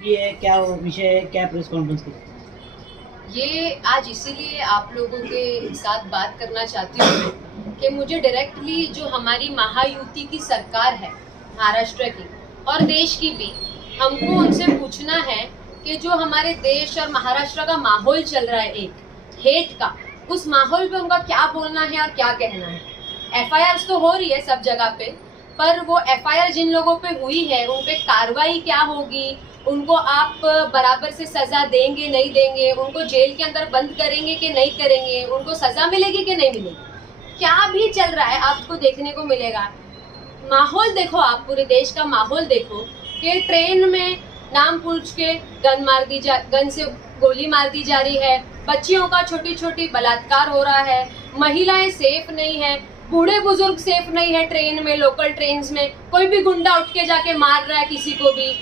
ये क्या विषय है, क्या प्रेस कॉन्फ्रेंस की? ये आज इसीलिए आप लोगों के साथ बात करना चाहती हूँ कि मुझे डायरेक्टली जो हमारी महायुति की सरकार है महाराष्ट्र की और देश की भी, हमको उनसे पूछना है कि जो हमारे देश और महाराष्ट्र का माहौल चल रहा है एक हेट का, उस माहौल पे उनका क्या बोलना है और क्या कहना है। एफआईआर तो हो रही है सब जगह पे, पर वो एफआईआर जिन लोगों पे हुई है उन पे कार्रवाई क्या होगी, उनको आप बराबर से सजा देंगे नहीं देंगे, उनको जेल के अंदर बंद करेंगे कि नहीं करेंगे, उनको सजा मिलेगी कि नहीं मिलेगी, क्या भी चल रहा है आपको देखने को मिलेगा। माहौल देखो, आप पूरे देश का माहौल देखो कि ट्रेन में नाम पूछ के गन से गोली मार दी जा रही है, बच्चियों का छोटी छोटी बलात्कार हो रहा है, महिलाएं सेफ नहीं है, बूढ़े बुजुर्ग सेफ नहीं है ट्रेन में, लोकल ट्रेन में कोई भी गुंडा उठ के जाके मार रहा है किसी को भी।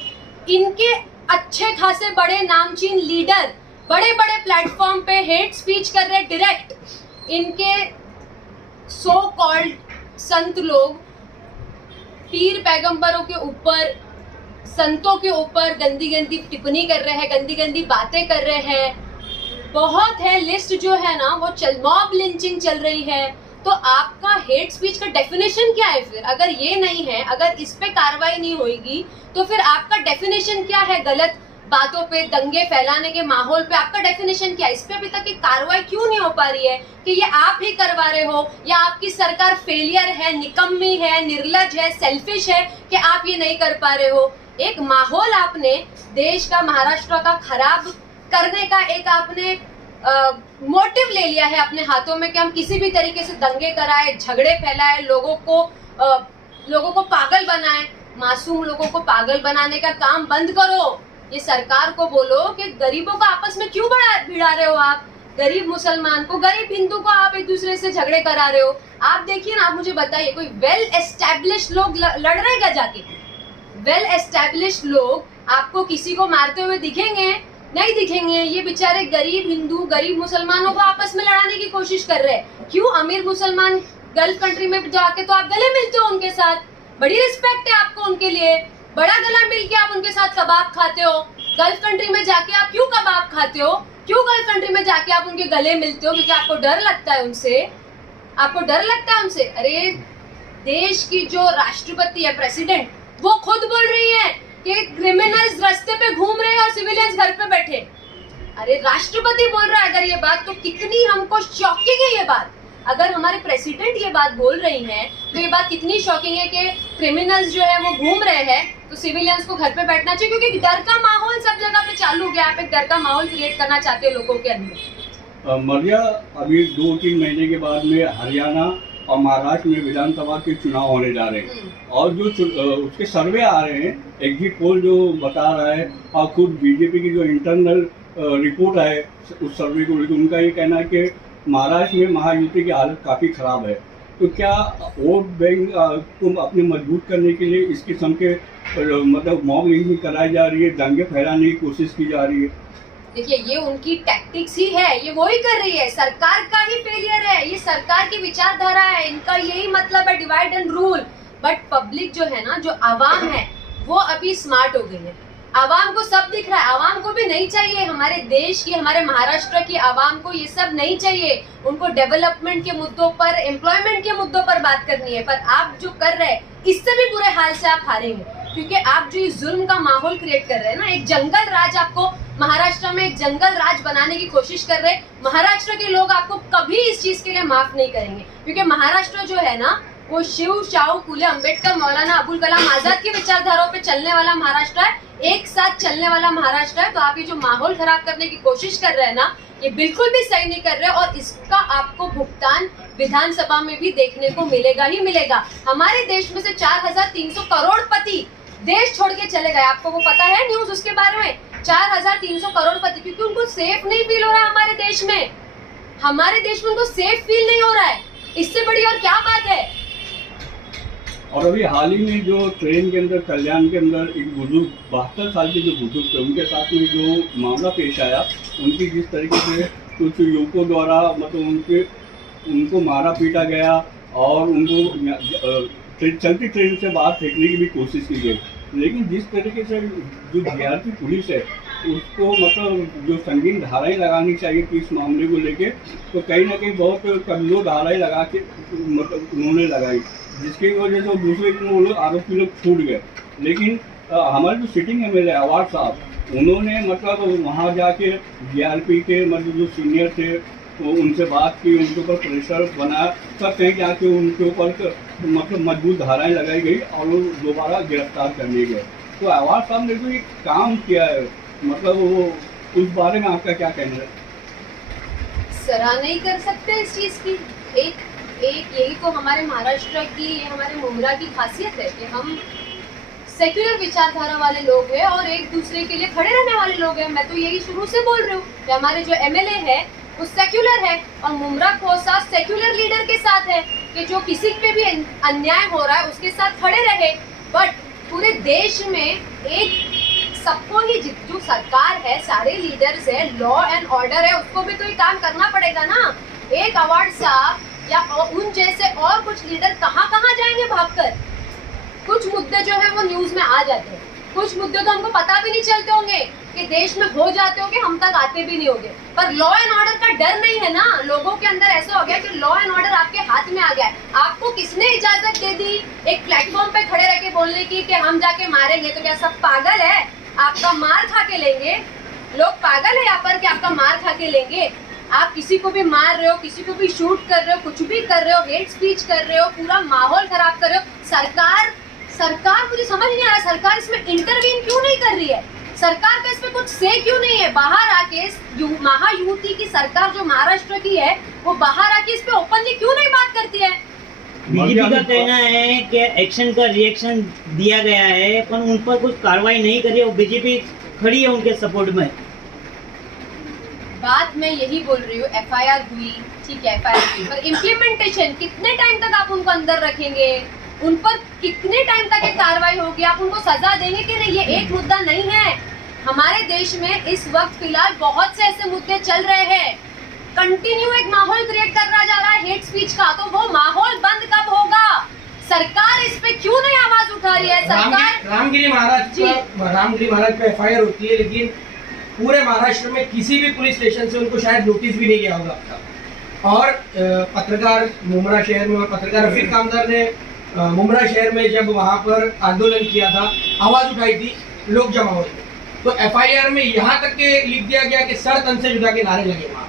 इनके अच्छे खासे बड़े नामचीन लीडर बड़े बड़े प्लेटफॉर्म पे हेट स्पीच कर रहे डायरेक्ट, इनके सो कॉल्ड संत लोग पीर पैगंबरों के ऊपर, संतों के ऊपर गंदी गंदी टिप्पणी कर रहे हैं, गंदी गंदी बातें कर रहे हैं। बहुत है लिस्ट जो है ना, वो मॉब लिंचिंग चल रही है। तो आपका हेट स्पीच का डेफिनेशन क्या है फिर? अगर ये नहीं है, अगर इस पे कार्रवाई नहीं होगी तो फिर आपका डेफिनेशन क्या है? गलत बातों पे, दंगे फैलाने के माहौल पे आपका डेफिनेशन क्या है? इस पे अभी तक एक कार्रवाई क्यों नहीं हो पा रही है? कि ये आप ही करवा रहे हो या आपकी सरकार फेलियर है, निकम्मी है, निर्लज है, सेल्फिश है कि आप ये नहीं कर पा रहे हो? एक माहौल आपने देश का, महाराष्ट्र का खराब करने का एक आपने मोटिव ले लिया है अपने हाथों में कि हम किसी भी तरीके से दंगे कराए, झगड़े फैलाए, लोगों को पागल बनाए। मासूम लोगों को पागल बनाने का काम बंद करो। ये सरकार को बोलो कि गरीबों को आपस में क्यों भिड़ा रहे हो आप? गरीब मुसलमान को, गरीब हिंदू को आप एक दूसरे से झगड़े करा रहे हो। आप देखिए ना, आप मुझे बताइए, कोई वेल एस्टैब्लिश्ड लोग लड़ रहे हैं जाके? वेल एस्टैब्लिश्ड लोग आपको किसी को मारते हुए दिखेंगे? नहीं दिखेंगे। ये बेचारे गरीब हिंदू, गरीब मुसलमानों को आपस में लड़ाने की कोशिश कर रहे हैं। क्यों? अमीर मुसलमान गल्फ कंट्री में जाके तो आप गले मिलते हो उनके साथ, बड़ी रिस्पेक्ट है आपको उनके लिए, बड़ा गला मिल के आप उनके साथ कबाब खाते हो। गल्फ कंट्री में जाके आप क्यों कबाब खाते हो? क्यों गल्फ कंट्री में जाके आप उनके गले मिलते हो? क्योंकि आपको डर लगता है उनसे, आपको डर लगता है उनसे। अरे देश की जो राष्ट्रपति है, प्रेसिडेंट, वो खुद बोल रही है कि क्रिमिनल्स रास्ते पे घूम रहे हैं और सिविलियंस घर पे बैठे। अरे राष्ट्रपति बोल रहा है अगर ये बात, तो कितनी हमको शॉकिंग है ये बात। अगर हमारे प्रेसिडेंट ये बात बोल रही हैं तो ये बात कितनी शॉकिंग है कि क्रिमिनल्स जो है वो घूम रहे हैं, तो सिविलियंस को घर पे बैठना चाहिए। क्योंकि डर का माहौल सब जगह पे चालू हो गया। आप एक डर का माहौल क्रिएट करना चाहते हो लोगों के अंदर। मरिया, अभी 2-3 महीने के बाद में हरियाणा और महाराष्ट्र में विधानसभा के चुनाव होने जा रहे हैं और जो उसके सर्वे आ रहे हैं, एग्जिट पोल जो बता रहा है और खुद बीजेपी की जो इंटरनल रिपोर्ट है उस सर्वे को लेकर उनका ये कहना है कि महाराष्ट्र में महायुति की हालत काफ़ी ख़राब है। तो क्या वोट बैंक को अपने मजबूत करने के लिए इस किस्म के मतलब मॉब लिंचिंग कराई जा रही है, दंगे फैलाने की कोशिश की जा रही है? देखिए, ये उनकी टैक्टिक्स ही है, ये वही कर रही है, सरकार का ही फेलियर है, ये सरकार की विचारधारा है, इनका यही मतलब है, divide and rule. But public जो है ना, जो आवाम है, वो अभी स्मार्ट हो गई है। आवाम को सब दिख रहा है। आवाम को भी नहीं चाहिए, हमारे देश की, हमारे महाराष्ट्र की आवाम को ये सब नहीं चाहिए। उनको डेवलपमेंट के मुद्दों पर, एम्प्लॉयमेंट के मुद्दों पर बात करनी है। पर आप जो कर रहे हैं, इससे भी बुरे हाल से आप हारेंगे, क्योंकि आप जो इस जुल्म का माहौल क्रिएट कर रहे हैं ना, एक जंगल राज, आपको महाराष्ट्र में एक जंगल राज बनाने की कोशिश कर रहे हैं। महाराष्ट्र के लोग आपको कभी इस चीज के लिए माफ नहीं करेंगे, क्योंकि महाराष्ट्र जो है ना, वो शिव, शाहू फुले, अंबेडकर, मौलाना अबुल कलाम आजाद की विचारधाराओं पे चलने वाला महाराष्ट्र है, एक साथ चलने वाला महाराष्ट्र है। तो आप ये जो माहौल खराब करने की कोशिश कर रहे हैं ना, ये बिल्कुल भी सही नहीं कर रहे, और इसका आपको भुगतान विधानसभा में भी देखने को मिलेगा ही मिलेगा। हमारे देश में से 4300 करोड़पति देश छोड़ के चले गए। आपको वो पता है न्यूज उसके बारे में? 4300 करोड़पति, क्योंकि उनको सेफ नहीं फील हो रहा है हमारे देश में। हमारे देश में उनको सेफ फील नहीं हो रहा है। इससे बड़ी और क्या बात है? और अभी हाल ही में जो ट्रेन के अंदर, कल्याण के अंदर, एक बुजुर्ग 72 साल के जो बुजुर्ग थे, उनके साथ में जो मामला पेश आया, उनकी जिस तरीके से कुछ युवकों द्वारा मतलब उनको मारा पीटा गया और उनको चलती ट्रेन से बाहर फेंकने की भी कोशिश की गई। लेकिन जिस तरीके से जो जीआरपी पुलिस है उसको मतलब जो संगीन धाराएं लगानी चाहिए कि इस मामले को लेके, तो कहीं ना कहीं बहुत कमजोर धाराएं लगा के मतलब उन्होंने लगाई, जिसकी वजह से दूसरे दिन वो लोग आरोपी लोग छूट गए। लेकिन हमारे जो सिटिंग MLA अवार्ड साहब, उन्होंने मतलब वहाँ जाके जीआरपी के मतलब जो सीनियर थे तो उनसे बात की, उनके ऊपर प्रेशर बनाया, तब कहीं जाके उनके ऊपर मतलब मजबूत धाराएं लगाई गई और वो दोबारा गिरफ्तार कर लिए गए। तो अवार्ड साहब ने जो एक काम किया है, मतलब वो उस बारे में आपका क्या कहना है? सराहना नहीं कर सकते इस चीज की। एक यही तो हमारे महाराष्ट्र की, ये हमारे मुमरा की खासियत है कि हम सेक्युलर विचारधारा वाले लोग हैं और एक दूसरे के लिए खड़े रहने वाले लोग हैं। मैं तो यही शुरू से बोल रही हूँ कि हमारे जो MLA है वो सेक्युलर है और मुमरा खोसा सेक्युलर लीडर के साथ है कि जो किसी पे भी अन्याय हो रहा है उसके साथ खड़े रहे। बट पूरे देश में एक सबको ही जो सरकार है, सारे लीडर्स है, लॉ एंड ऑर्डर है, उसको भी तो ये काम करना पड़ेगा ना। एक अवार्ड साहब या उन जैसे और कुछ लीडर कहाँ कहाँ जाएंगे भागकर। कुछ मुद्दे जो है वो न्यूज में आ जाते हैं, कुछ मुद्दे तो हमको पता भी नहीं चलते होंगे कि देश में हो जाते होंगे, हम तक आते भी नहीं होंगे। पर लॉ एंड ऑर्डर का डर नहीं है ना लोगों के अंदर। ऐसा हो गया कि लॉ एंड ऑर्डर आपके हाथ में आ गया है। आपको किसने इजाजत दे दी एक प्लेटफॉर्म पे खड़े रह के बोलने की कि हम जाके मारेंगे? तो क्या सब पागल है? आपका मार खा के लेंगे? लोग पागल है यहाँ पर कि आपका मार खा के लेंगे? आप किसी को भी मार रहे हो, किसी को भी शूट कर रहे हो, कुछ भी कर रहे हो, हेट स्पीच कर रहे हो, पूरा माहौल खराब कर रहे हो। सरकार मुझे समझ नहीं आ रहा, सरकार इसमें इंटरवीन क्यों नहीं कर रही है? सरकार का इसमें कुछ से क्यों नहीं है? बाहर आके महायुति की सरकार जो महाराष्ट्र की है वो बाहर आके इस पे ओपनली क्यों नहीं बात करती है? बीजेपी का कहना है कि एक्शन का रिएक्शन दिया गया है पर उन पर कुछ कार्रवाई नहीं करी और बीजेपी खड़ी है उनके सपोर्ट में। बात मैं यही बोल रही हूँ, FIR हुई, ठीक है, FIR हुई, पर इम्प्लीमेंटेशन कितने टाइम तक आप उनको अंदर रखेंगे? उन पर कितने टाइम तक एक कार्रवाई होगी? आप उनको सजा देंगे कि नहीं? ये एक मुद्दा नहीं है। हमारे देश में इस वक्त फिलहाल बहुत से ऐसे मुद्दे चल रहे हैं, कंटिन्यू एक माहौल क्रिएट करना जा रहा है हेट स्पीच का। तो वो माहौल बंद कब होगा? सरकार इस पे क्यों नहीं आवाज उठा रही है? सरकार रामगिरी महाराज पे FIR होती है, लेकिन पूरे महाराष्ट्र में किसी भी पुलिस स्टेशन से उनको शायद नोटिस भी नहीं गया होगा। और पत्रकार मुमरा शहर में और पत्रकार रफीक कामदार ने मुमरा शहर में जब वहाँ पर आंदोलन किया था, आवाज उठाई थी, लोग जमा हुए थे, तो FIR में यहाँ तक के लिख दिया गया कि सर तन से जुदा के नारे लगे वहाँ,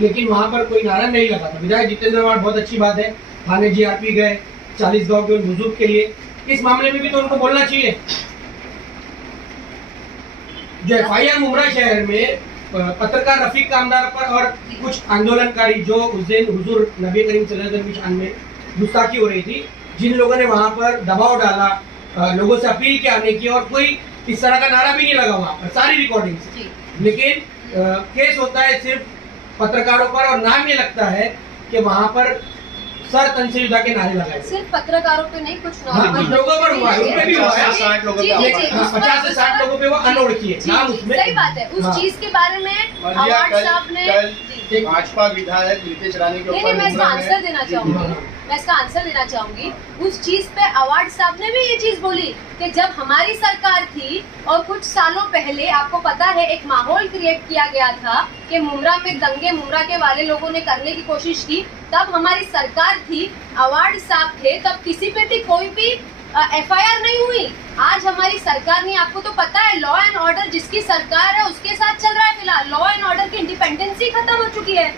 लेकिन वहाँ पर कोई नारा नहीं लगा था। विधायक जितेंद्र अवार्ड बहुत अच्छी बात है, थाने GRP गए 40 गाँव के उन बुजुर्ग के लिए, इस मामले में भी तो उनको बोलना चाहिए। जो FIR मुमरा शहर में पत्रकार रफीक कामदार पर और कुछ आंदोलनकारी जो उस दिन हुजूर नबी करीम सल्लल्लाहु अलैहि वसल्लम की शान में गुस्ताखी हो रही थी, जिन लोगों ने वहां पर दबाव डाला, लोगों से अपील की आने की, और कोई इस तरह का नारा भी नहीं लगा वहां पर, सारी रिकॉर्डिंग। लेकिन केस होता है सिर्फ पत्रकारों पर और नाम ये लगता है कि वहां पर सर तन से जुदा के नारे लगाए। सिर्फ पत्रकारों पे नहीं, कुछ कुछ लोगों पर हुआ है, उन पे भी हुआ है, 50-60 लोगों पे 50 से 60 लोगों पे वो अनोळखी है नाम उसमें। सही बात है। उस चीज के बारे में अवार्ड साहब ने भाजपा विधायक नीतीश रानी के ऊपर मैं इसका आंसर देना चाहूंगी। उस चीज पे अवार्ड साहब ने भी ये चीज बोली कि जब हमारी सरकार थी और कुछ सालों पहले आपको पता है एक माहौल क्रिएट किया गया था कि मुमरा में दंगे मुमरा के वाले लोगों ने करने की कोशिश की, तब हमारी सरकार थी, अवार्ड साहब थे, तब किसी पे भी कोई भी FIR नहीं हुई। आज हमारी सरकार नहीं, आपको तो पता है लॉ एंड ऑर्डर जिसकी सरकार है उसके साथ चल रहा है। फिलहाल लॉ एंड ऑर्डर की इंडिपेंडेंसी खत्म हो चुकी है,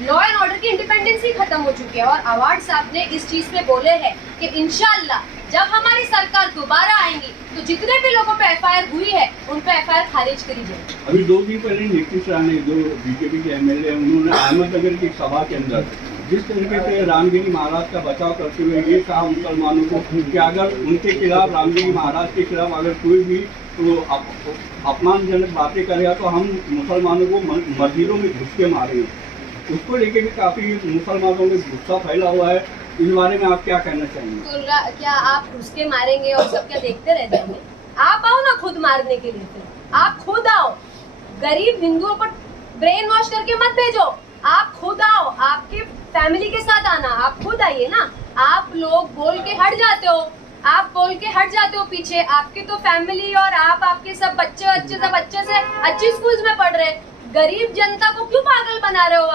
लॉ एंड ऑर्डर की इंडिपेंडेंसी खत्म हो चुकी है। और अवार्ड साहब ने इस चीज पे बोले हैं कि इंशाल्लाह जब हमारी सरकार दोबारा आएंगी तो जितने भी लोगों पे FIR हुई है उन पे FIR खारिज करी जाएगी। अभी 2 दिन पहले नीतीश रानी जो बीजेपी के MLA उन्होंने अहमदनगर की सभा के अंदर जिस तरीके से रामगिरी महाराज का बचाव करते हुए ये कहा मुसलमानों को कि अगर उनके खिलाफ, रामगिरी महाराज के खिलाफ अगर कोई भी तो अपमानजनक बातें करेगा तो हम मुसलमानों को मस्जिदों में घुस के मारेंगे, उसको लेके भी काफी मुसलमानों में गुस्सा फैला हुआ है। इस बारे में आप क्या कहना चाहेंगे? तो क्या आप घुस के मारेंगे और सब क्या देखते रह जाएंगे? आप आओ ना खुद मारने के लिए, फिर आप खुद आओ। गरीब हिंदुओं को ब्रेन वॉश करके मत भेजो, आप खुद आओ, आपके फैमिली के साथ आना, आप खुद आइए ना। आप लोग बोल के हट जाते हो, आप बोल के हट जाते हो पीछे। आपके तो फैमिली और आपके सब बच्चे सब अच्छे से अच्छी स्कूल्स में पढ़ रहे। गरीब जनता को क्यों पागल बना रहे हो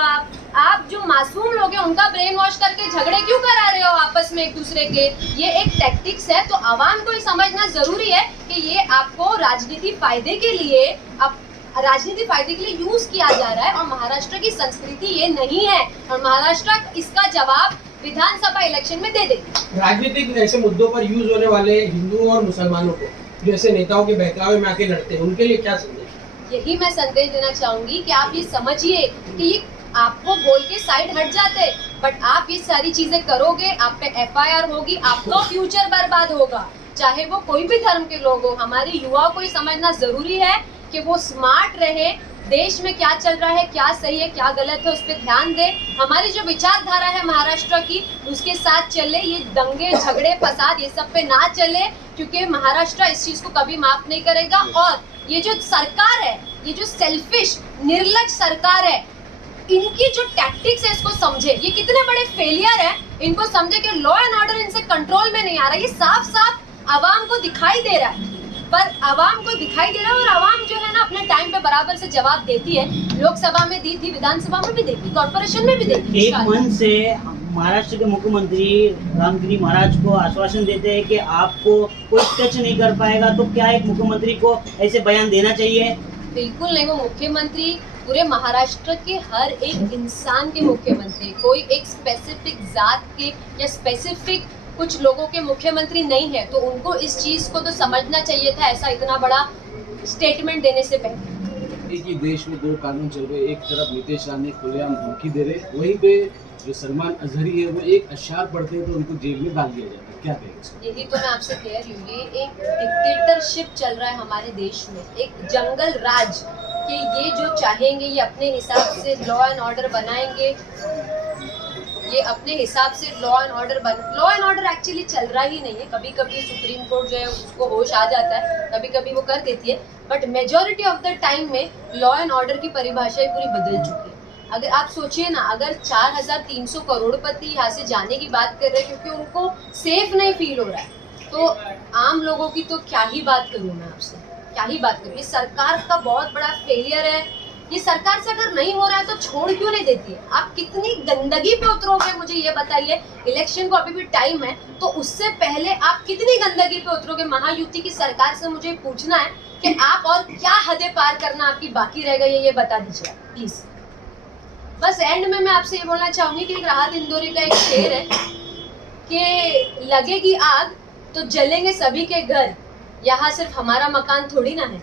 आप जो मासूम लोग हैं उनका ब्रेन वॉश करके झगड़े क्यों करा रहे हो आपस में एक दूसरे के? ये एक टैक्टिक्स है। तो आवाम को ये समझना जरूरी है कि ये आपको राजनीति फायदे के लिए यूज किया जा रहा है और महाराष्ट्र की संस्कृति ये नहीं है और महाराष्ट्र इसका जवाब विधानसभा इलेक्शन में दे देगी। राजनीतिक ऐसे मुद्दों पर यूज होने वाले हिंदुओं और मुसलमानों को जो ऐसे नेताओं के बहकावे में आके लड़ते हैं, उनके लिए क्या संदेश? यही मैं संदेश देना चाहूंगी कि आप ये समझिए कि ये आपको बोल के साइड हट जाते, बट आप ये सारी चीजें करोगे, आप पे FIR होगी, आपका फ्यूचर बर्बाद होगा, चाहे वो कोई भी धर्म के लोग हो। हमारे युवाओं को ये समझना जरूरी है कि वो स्मार्ट रहे, देश में क्या चल रहा है, क्या सही है, क्या गलत है, उस पर ध्यान दे। हमारी जो विचारधारा है महाराष्ट्र की, उसके साथ चले। ये दंगे झगड़े फसाद ये सब पे ना चले, क्योंकि महाराष्ट्र इस चीज को कभी माफ नहीं करेगा। और ये जो सरकार है, ये जो सेल्फिश निर्लज सरकार है, इनकी जो टैक्टिक्स है इसको समझे। ये कितने बड़े फेलियर है, इनको समझे कि लॉ एंड ऑर्डर इनसे कंट्रोल में नहीं आ रहा। ये साफ साफ आवाम को दिखाई दे रहा है, पर आवाम को दिखाई दे रहा है और आवाम जो है ना अपने टाइम पे बराबर से जवाब देती है। लोकसभा में दी थी, विधानसभा में भी देगी, कॉर्पोरेशन में भी देगी। एक मन से महाराष्ट्र के मुख्यमंत्री रामगिरी महाराज को आश्वासन देते हैं कि आपको कोई टच नहीं कर पाएगा, तो क्या एक मुख्यमंत्री को ऐसे बयान देना चाहिए? बिल्कुल नहीं। वो मुख्यमंत्री पूरे महाराष्ट्र के हर एक इंसान के मुख्यमंत्री, कोई एक स्पेसिफिक जात के या स्पेसिफिक कुछ लोगों के मुख्यमंत्री नहीं है। तो उनको इस चीज को तो समझना चाहिए था ऐसा इतना बड़ा स्टेटमेंट देने से पहले। एक ही देश में दो कानून चल रहे, एक तरफ नीतीश रानी खुलेआम धमकी दे रहे, वहीं पे जो सलमान अजहरी है वो एक अशआर पढ़ते हैं तो उनको जेल में डाल दिया जाता है। क्या कहेंगे? यही तो मैं आपसे कह रही हूँ, ये एक डिक्टेटरशिप चल रहा है हमारे देश में, एक जंगल राज कि ये जो चाहेंगे ये अपने हिसाब से लॉ एंड ऑर्डर बनाएंगे। ये अपने हिसाब से लॉ एंड ऑर्डर एक्चुअली चल रहा ही नहीं है। कभी कभी सुप्रीम कोर्ट जो है उसको होश आ जाता है, कभी कभी वो कर देती है, but majority of the time में लॉ एंड ऑर्डर की परिभाषा ही पूरी बदल चुकी है। अगर आप सोचिए ना, अगर 4300 करोड़पति यहाँ से जाने की बात कर रहे हैं क्योंकि उनको सेफ नहीं फील हो रहा है, तो आम लोगों की तो क्या ही बात करूँ मैं आपसे, क्या ही बात करूँ। ये सरकार का बहुत बड़ा फेलियर है। ये सरकार से अगर नहीं हो रहा है तो छोड़ क्यों नहीं देती है? आप कितनी गंदगी पे उतरोगे मुझे ये बताइए। इलेक्शन को अभी भी टाइम है, तो उससे पहले आप कितनी गंदगी पे उतरोगे? महायुति की सरकार से मुझे पूछना है कि आप और क्या हदें पार करना आपकी बाकी रह गई है, ये बता दीजिए प्लीज। बस एंड में मैं आपसे ये बोलना चाहूंगी कि एक राहत इंदौरी का एक शेर है कि लगेगी आग तो जलेंगे सभी के घर, यहाँ सिर्फ हमारा मकान थोड़ी ना है।